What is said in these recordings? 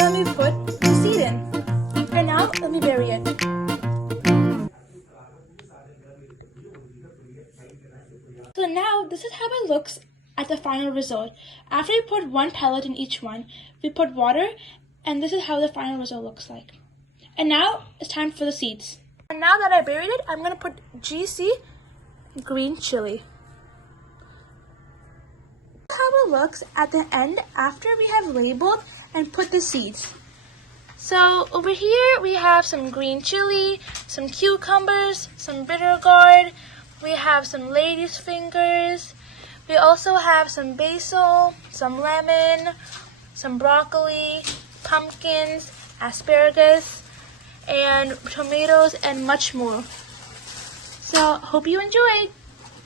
Then we put the seed in. And now let me bury it. So now this is how it looks at the final result. After we put one pellet in each one, we put water, and this is how the final result looks like. And now it's time for the seeds. And now that I buried it, I'm going to put GC green chili. How it looks at the end after we have labeled and put the seeds. So over here we have some green chili, some cucumbers, some bitter gourd, we have some lady's fingers, we also have some basil, some lemon, some broccoli, pumpkins, asparagus, and tomatoes, and much more. So hope you enjoyed.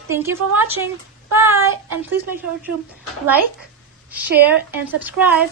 Thank you for watching. Bye, and please make sure to like, share, and subscribe.